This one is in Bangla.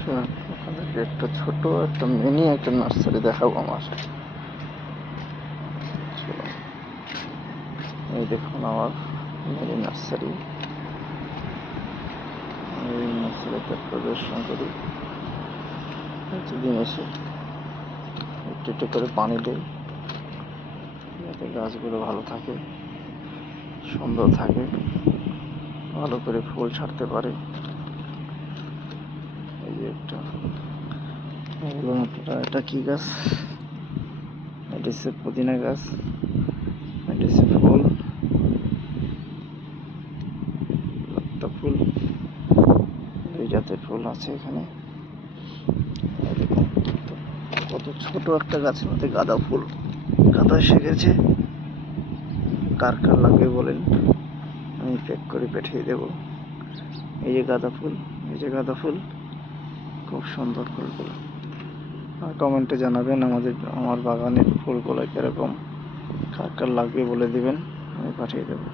আপনাদেরকে একটা ছোট একটা মিনি একটা নার্সারি দেখাবো আমার। এই দেখুন আমার মিনি নার্সারি। এই নার্সারিতে প্রদর্শন করি প্রতিদিন এসে একটু একটু করে পানি দেই, যাতে গাছগুলো ভালো থাকে, সুন্দর থাকে, ভালো করে ফুল ছাড়তে পারে। এই যে একটা এটা কি গাছ? এটা হচ্ছে পুদিনা গাছ। এটা হচ্ছে ফুল, লতা ফুল, এই জাতের ফুল আছে এখানে। কত ছোট একটা গাছের মধ্যে গাঁদা ফুল, গাঁদা এসে গেছে। কার কার লাগবে বলেন, আমি প্যাক করে পাঠিয়ে দেব। এই যে গাঁদা ফুল, এই যে গাঁদা ফুল, খুব সুন্দর ফুলগুলো। আর কমেন্টে জানাবেন আমার বাগানের ফুলগুলো কিরকম, কার কার লাগবে বলে দিবেন, আমি পাঠিয়ে দেবো।